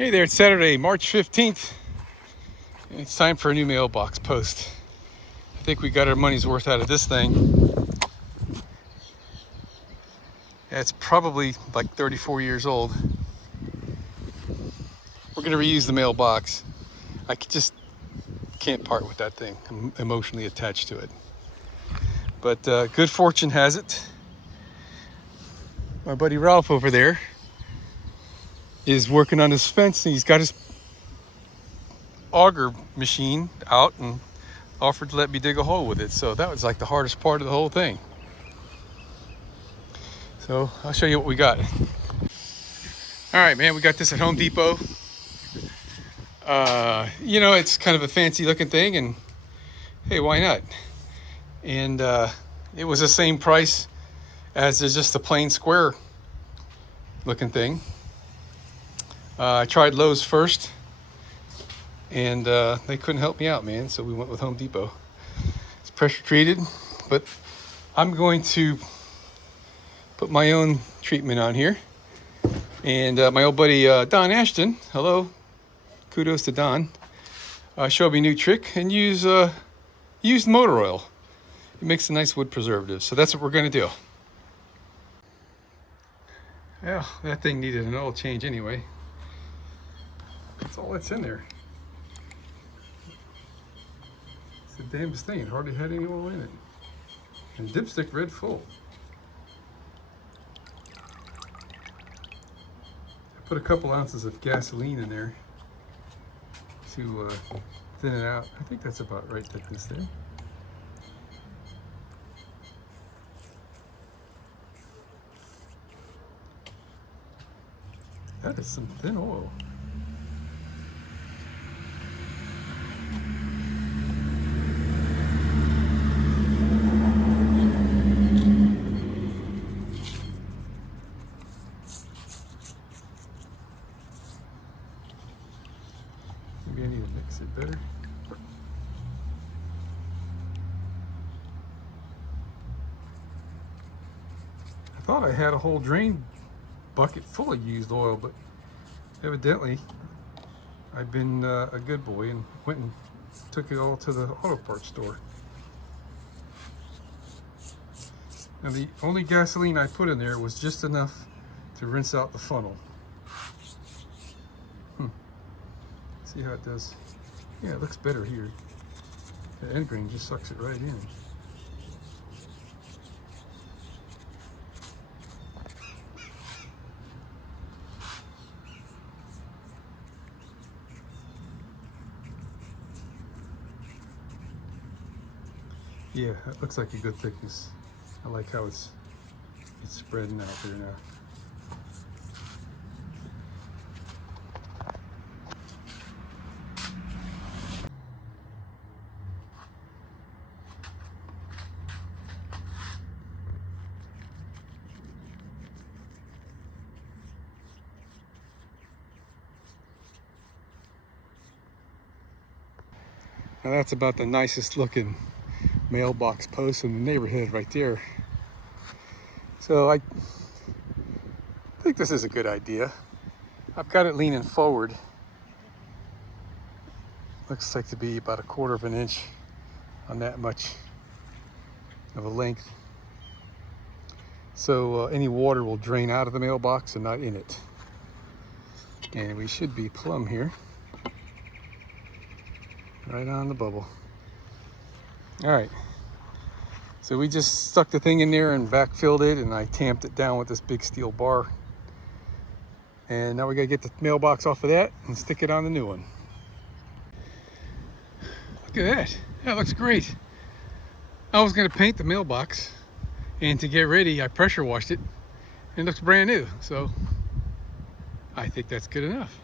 Hey there, it's Saturday, March 15th. And it's time for a new mailbox post. I think we got our money's worth out of this thing. Yeah, it's probably like 34 years old. We're gonna reuse the mailbox. I just can't part with that thing. I'm emotionally attached to it. But good fortune has it, my buddy Ralph over there is working on his fence, and he's got his auger machine out and offered to let me dig a hole with it. So that was like the hardest part of the whole thing. So I'll show you what we got. All right, man, we got this at Home Depot. It's kind of a fancy looking thing, and hey, why not? And it was the same price as just the plain square looking thing. I tried Lowe's first, and they couldn't help me out, man, so we went with Home Depot. It's pressure treated, but I'm going to put my own treatment on here. And my old buddy Don Ashton, hello, kudos to Don, showed me a new trick, and use motor oil. It makes a nice wood preservative, so that's what we're going to do. Well, that thing needed an oil change anyway. That's all that's in there. It's the damnest thing. It hardly had any oil in it. And dipstick red full. I put a couple ounces of gasoline in there to thin it out. I think that's about right thickness there. That is some thin oil. Maybe I need to mix it better. I thought I had a whole drain bucket full of used oil, but evidently I've been a good boy and went and took it all to the auto parts store. And the only gasoline I put in there was just enough to rinse out the funnel. See how it does? Yeah, it looks better here. The end grain just sucks it right in. Yeah, that looks like a good thickness. I like how it's spreading out there now. Now that's about the nicest looking mailbox post in the neighborhood right there. So I think this is a good idea. I've got it leaning forward. Looks like to be about 1/4 of an inch on that much of a length. So any water will drain out of the mailbox and not in it. And we should be plumb here. Right on the bubble. All right. So we just stuck the thing in there and backfilled it, and I tamped it down with this big steel bar. And now we gotta get the mailbox off of that and stick it on the new one. Look at that. That looks great. I was gonna paint the mailbox, and to get ready, I pressure washed it, and it looks brand new. So I think that's good enough.